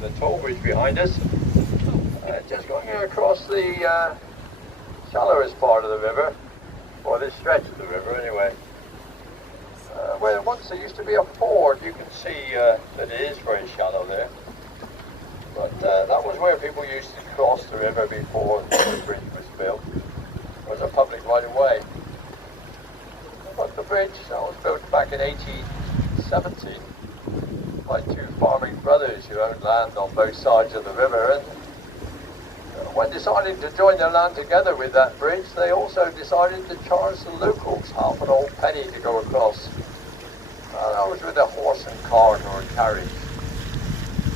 The toll bridge behind us, just going across the shallowest part of the river, or this stretch of the river anyway, where once there used to be a ford. You can see that it is very shallow there, but that was where people used to cross the river before the bridge was built. It was a public right of way. But the bridge that was built back in 1870 by two farming brothers who owned land on both sides of the river, and when deciding to join their land together with that bridge, they also decided to charge the locals half an old penny to go across. That was with a horse and cart or carriage.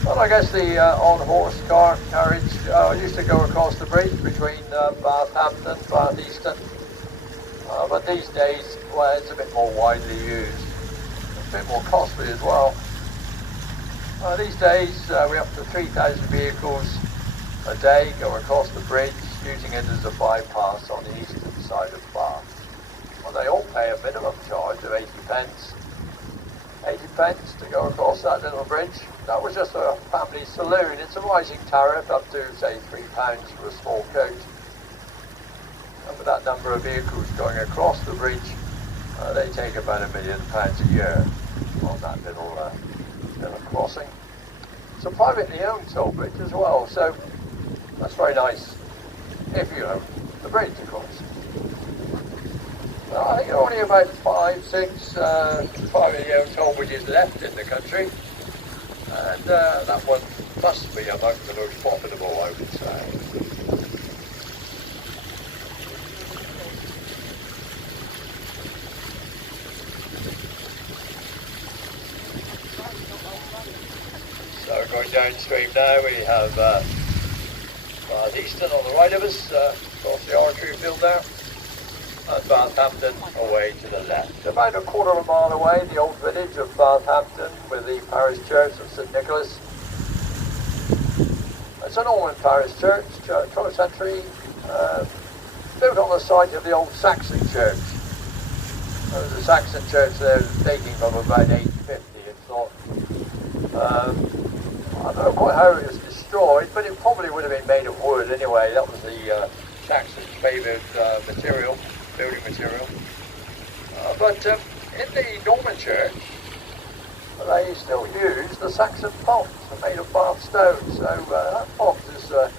Well, I guess the old horse, cart, carriage used to go across the bridge between Bathampton, Bathahampton, but these days, well, it's a bit more widely used, a bit more costly as well. These days, we have up to 3,000 vehicles a day go across the bridge, using it as a bypass on the eastern side of Bath. Well, they all pay a minimum charge of 80 pence. 80 pence to go across that little bridge. That was just a family saloon. It's a rising tariff up to, say, £3 for a small coach. And with that number of vehicles going across the bridge, they take about £1 million a year on that little crossing. It's a privately owned toll bridge as well, so that's very nice if you own the bridge, of course. I think there are only about 5, 6 privately owned toll bridges left in the country, and that one must be among the most profitable, I would say. So going downstream now, we have Easton on the right of us, across the archery field there, and Bathahampton away to the left. About a quarter of a mile away, the old village of Bathahampton with the parish church of St Nicholas. It's a Norman parish church, 12th century, built on the site of the old Saxon church. There was a Saxon church there dating from about 850, it's thought. I don't know quite how it was destroyed, but it probably would have been made of wood anyway. That was the Saxons' favoured material, building material. But in the Norman church, they still use the Saxon fonts. They're made of Bath stone, so that font is a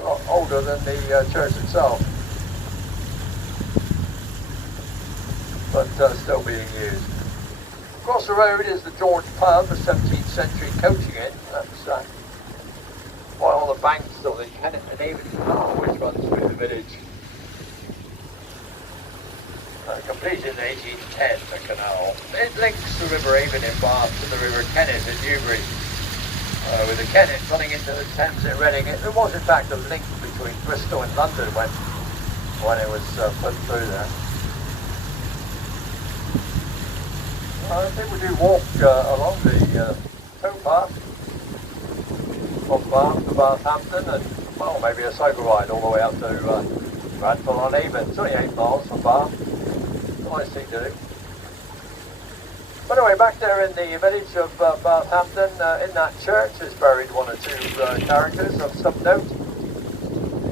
lot older than the church itself, but still being used. Across the road is the George Pub, a 17th century coaching inn. That's right on the banks of the Kennet and Avon Canal, which runs through the village. Completed in 1810, the canal. It links the River Avon in Bath to the River Kennet in Newbury. with the Kennet running into the Thames at Reading. It was in fact a link between Bristol and London when it was put through there. People do walk along the towpath from Bath to Bathahampton, and well, maybe a cycle ride all the way up to Bradford on Avon. It's only 8 miles from Bath. It's a nice thing to do. But anyway, back there in the village of Bathampton, in that church is buried one or two characters of some note.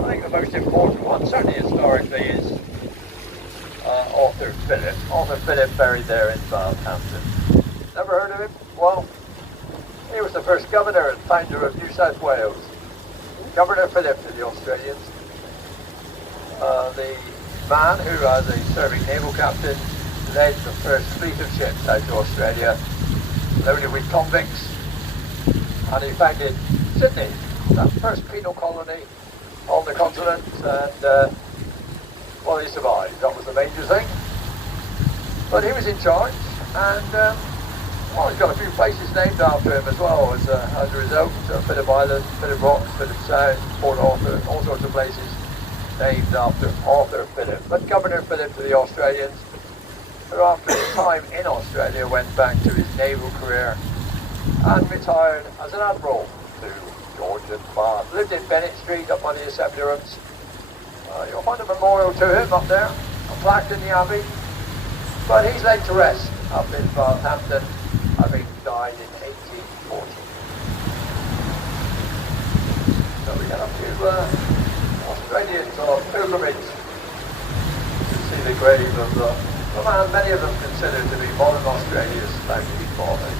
I think the most important one, certainly historically, is Arthur Phillip. Arthur Phillip buried there in Bathampton. Never heard of him? Well, he was the first governor and founder of New South Wales. Governor Phillip to the Australians. The man who, as a serving naval captain, led the first fleet of ships out to Australia, loaded with convicts, and he founded Sydney, that first penal colony on the continent, and well, he survived. That was the major thing. But he was in charge, and well, he's got a few places named after him as well as a result. Phillip Island, Phillip Rocks, Phillip Sound, Port Arthur, all sorts of places named after Arthur Phillip. But Governor Phillip to the Australians, who after his time in Australia went back to his naval career and retired as an admiral to George and Bath. Lived in Bennett Street up by the Assembly Rooms. You'll find a memorial to him up there, a plaque in the Abbey. But he's laid to rest up in Bathampton, having died in 1840. So we get up to Australians on pilgrimage to see the grave of the man many of them consider to be modern Australia's founding father.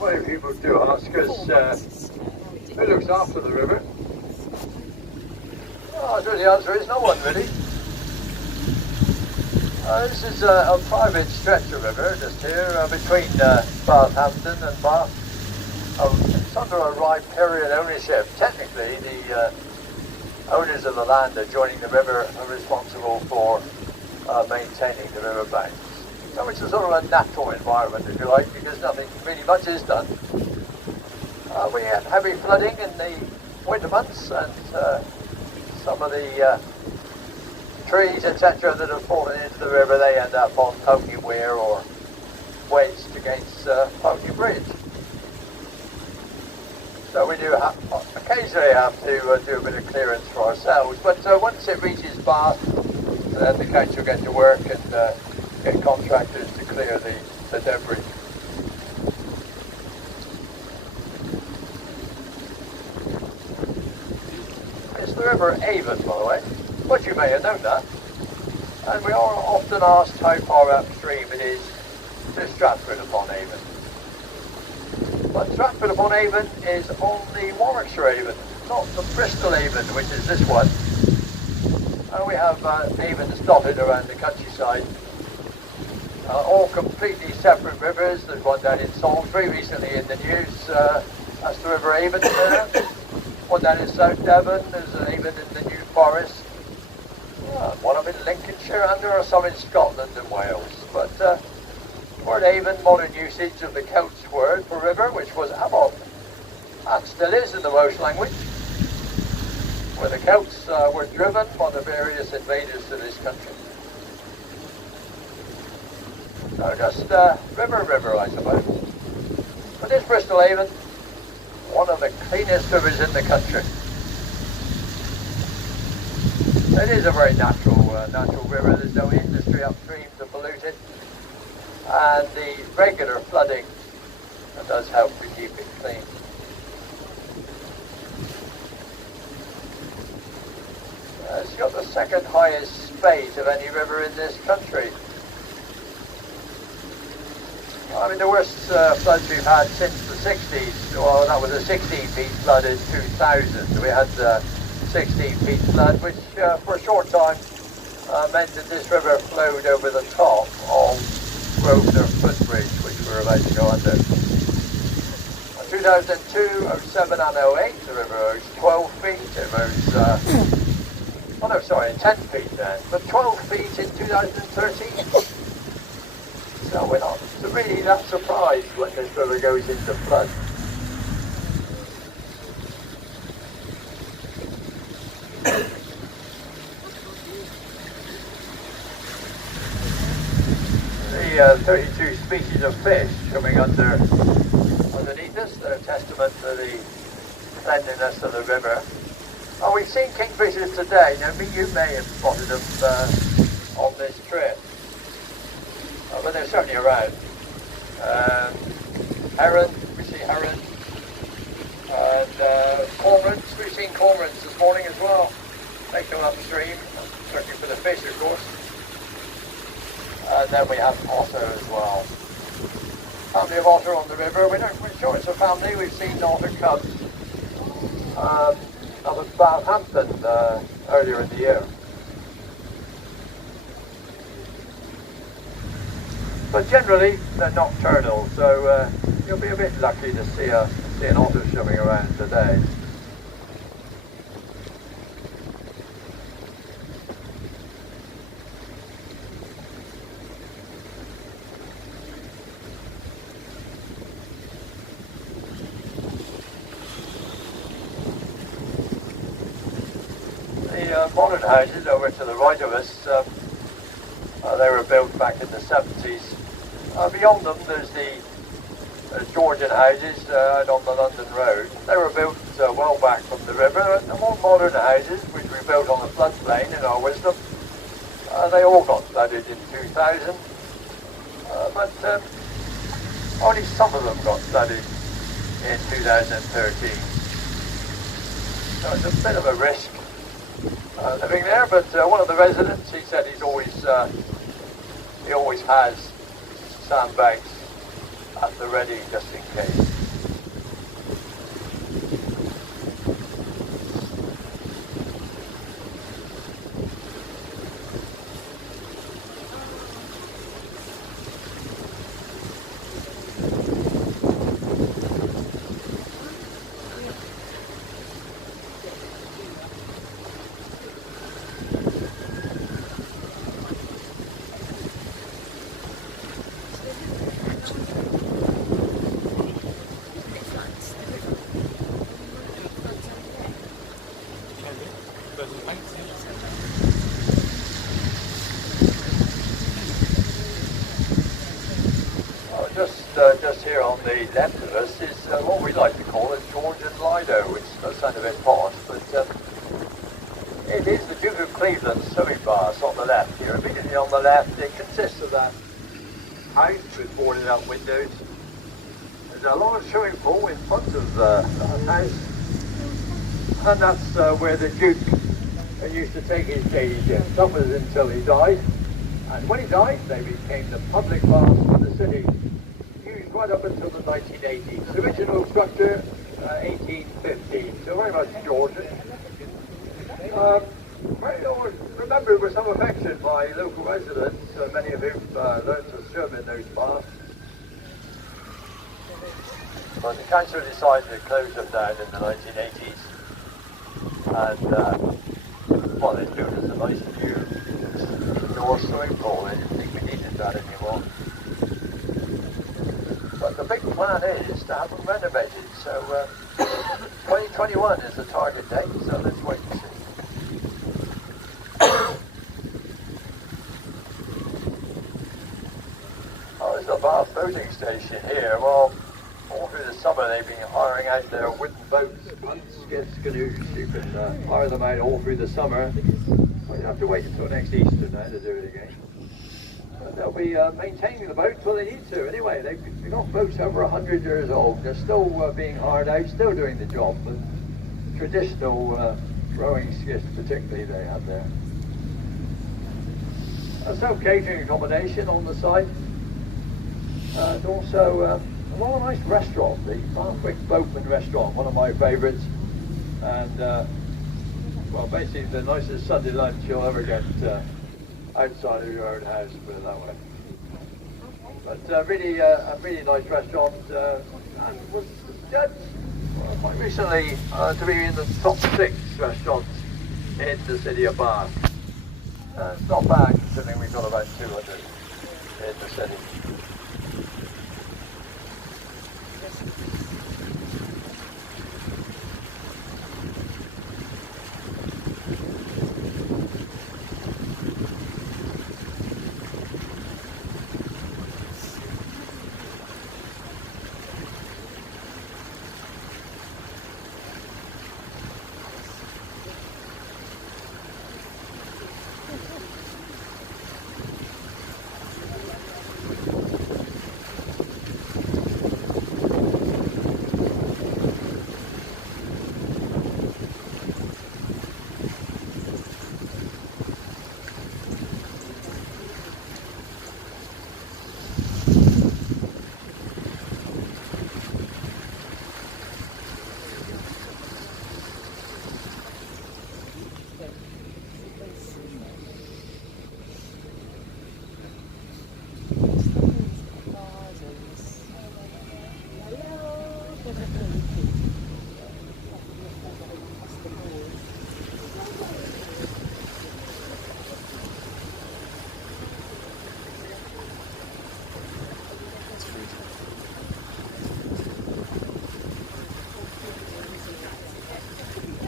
Many people do ask us who looks after the river. Oh, the answer is no one really. This is a private stretch of river just here between Bathampton and Bath. It's under a riparian ownership. Technically, the owners of the land adjoining the river are responsible for maintaining the river banks. So it's a sort of a natural environment, if you like, because nothing really much is done. We had heavy flooding in the winter months, and some of the trees, etc., that have fallen into the river, they end up on Pokey Weir or wedged against Pokey Bridge. So we do occasionally have to do a bit of clearance for ourselves, but once it reaches Bath, then the council get to work and get contractors to clear the debris. It's the River Avon, by the way, but you may have known that. And we are often asked how far upstream it is to Stratford-upon-Avon. But Stratford-upon-Avon is on the Warwickshire Avon, not the Bristol Avon, which is this one. And we have avons dotted around the countryside. All completely separate rivers. There's one down in Salisbury recently in the news. That's the River Avon there. One down in South Devon. There's an Avon in the New Forest. One up in Lincolnshire and there are some in Scotland and Wales. But the word Avon, modern usage of the Celts word for river, which was Avon, and still is in the Welsh language, where the Celts were driven by the various invaders to this country. So just river, I suppose. But this Bristol Avon, one of the cleanest rivers in the country. It is a very natural river. There's no industry upstream to pollute it, and the regular flooding does help to keep it clean. It's got the second highest spate of any river in this country. I mean, the worst floods we've had since the 60s, well, that was a 16 feet flood in 2000. We had 16 feet flood, which for a short time meant that this river flowed over the top of Grosvenor Footbridge, which we were about to go under. In 2002, 07 and 08, the river rose 12 feet. It rose, 10 feet then, but 12 feet in 2013. So we're not really that surprised when this river goes into flood. The 32 species of fish coming underneath us, they're a testament to the cleanliness of the river. Oh, we've seen kingfishers today. Now, you may have spotted them on this trip. But they're certainly around. Heron, we see heron. And cormorants, we've seen cormorants this morning as well. They come upstream, searching for the fish, of course. And then we have otter as well. Family of otter on the river. We're sure it's a family. We've seen otter cubs up at Bathahampton earlier in the year. But generally, they're nocturnal, so you'll be a bit lucky to see an otter swimming around today. The modern houses over to the right of us, they were built back in the 70s. Beyond them, there's the Georgian houses out on the London Road. They were built well back from the river. The more modern houses, which we built on the floodplain in our wisdom, they all got flooded in 2000. But only some of them got flooded in 2013. So it's a bit of a risk living there, but one of the residents, he said he always has sandbags at the ready just in case. Just here on the left of us is what we like to call a Georgian Lido, which does sound a bit posh, but it is the Duke of Cleveland's swimming bath on the left here. Immediately on the left, it consists of that house with boarded up windows. There's a large swimming pool in front of that house, and that's where the Duke used to take his daily dips. That was until he died, and when he died, they became the public baths of the city. Right up until the 1980s. The original structure, 1815, so very much Georgian. Remembered with some affection by local residents, many of whom learned to swim in those baths. But the council decided to close them down in the 1980s, and Well, they've built us a nice new indoor swimming pool. I didn't think we needed that anymore. But the big plan is to have them renovated. So 2021 is the target date, so let's wait and see. Oh, there's a Bath boating station here. Well, all through the summer they've been hiring out their wooden boats, skiffs, canoes. You can hire them out all through the summer. Well, you have to wait until next Easter now to do it again. But they'll be maintaining the boats till they need to. Anyway, they've got boats over 100 years old. They're still being hired out, still doing the job. But traditional rowing skiffs particularly they have there. Self-catering accommodation on the site. And also a lot of nice restaurants. The Bathwick Boatman restaurant, one of my favourites. And well, basically the nicest Sunday lunch you'll ever get outside of your own house, put it that way. But really, a really nice restaurant, and was judged quite recently to be in the top 6 restaurants in the city of Bath. It's not bad considering we've got about 200 in the city.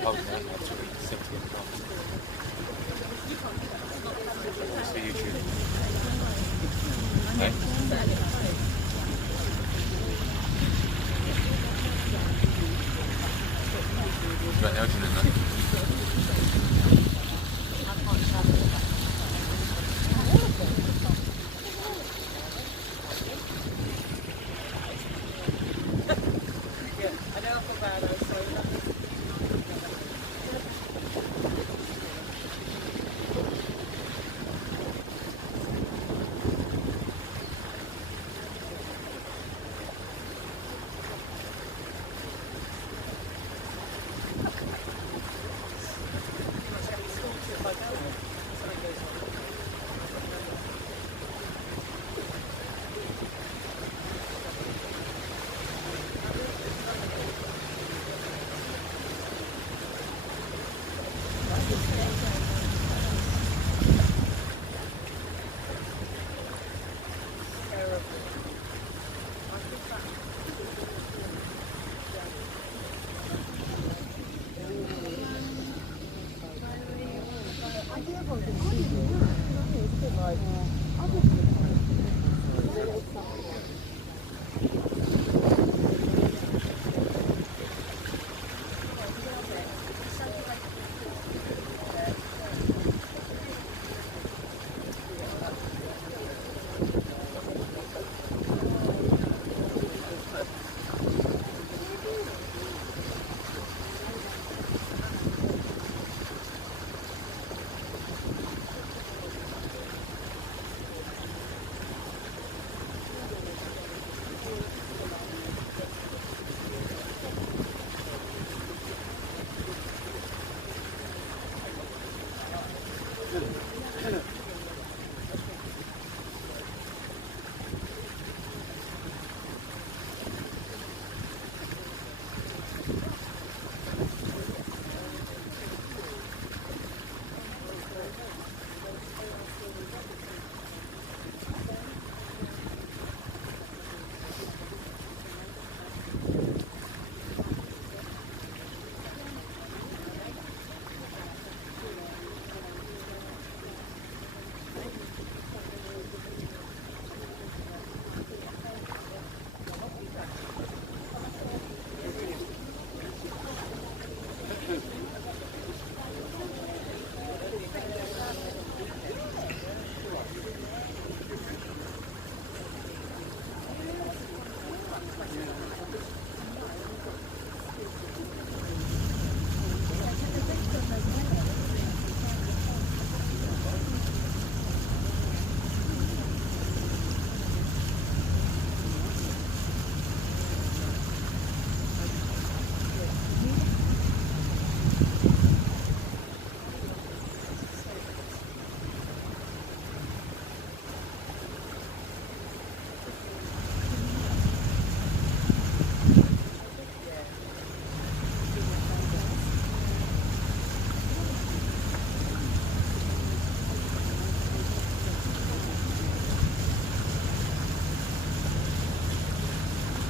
Oh, no, that's really simply for YouTube. Okay. You've got Elton in there.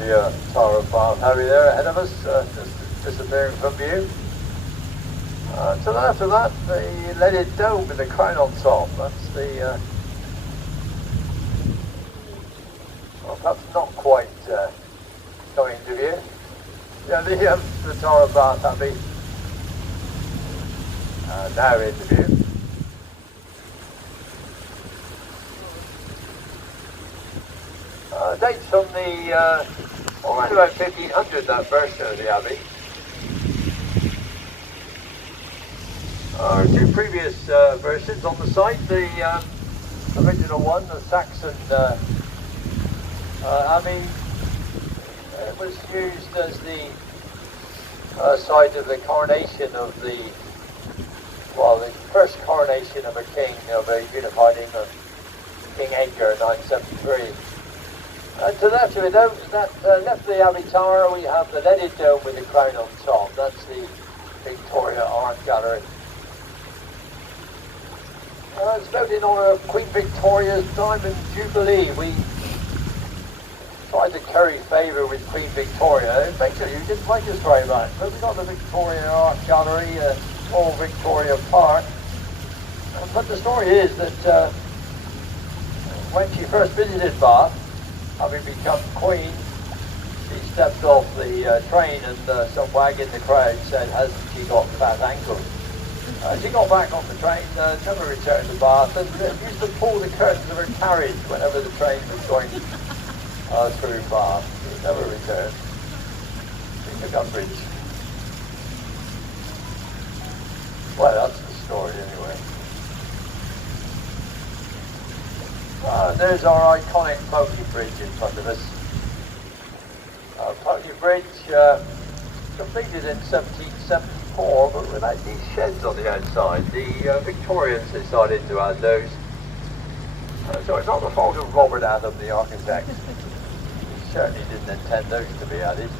The Tower of Bathahampton there ahead of us, just disappearing from view. To the left of that, the leaded dome with the crown on top. That's the, well, perhaps not quite coming into view. Yeah, the Tower of Bathahampton now into view. Dates from the, around about 1500, that version of the Abbey. Two previous versions on the site. The original one, the Saxon Abbey, it was used as the site of the coronation of the first coronation of a king of a unified England, King Edgar in 973. To the left of it, left of the Abbey Tower, we have the leaded dome with the crown on top. That's the Victoria Art Gallery. It's built in honour of Queen Victoria's Diamond Jubilee. We tried to curry favour with Queen Victoria. Basically, we didn't like us very much, but we got the Victoria Art Gallery, Old Victoria Park. But the story is that when she first visited Bath, having become queen, she stepped off the train and some wag in the crowd said, "Hasn't she got fat ankles?" She got back on the train, never returned to Bath, and used to pull the curtains of her carriage whenever the train was going through Bath. She never returned. She took umbrage. Well, that's the story anyway. There's our iconic Pony Bridge in front of us. Pony Bridge, completed in 1774, but without these sheds on the outside. The Victorians decided to add those. So it's not the fault of Robert Adam, the architect. He certainly didn't intend those to be added.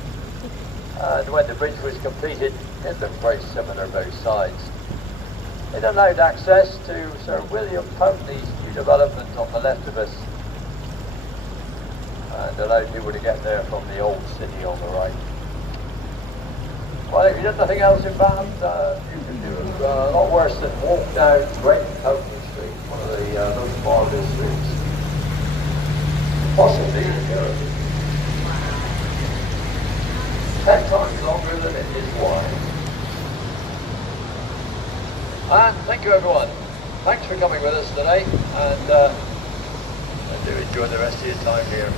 And when the bridge was completed, it looked very similar both sides. It allowed access to Sir William Pony's new development on the left of us, and allowed people to get there from the old city on the right. Well, if you did nothing else in Bath, you could do a lot worse than walk down Great County Street, one of the most marvellous streets. Possibly, 10 times longer than it is wide. And thank you everyone. Thanks for coming with us today, and do enjoy the rest of your time here.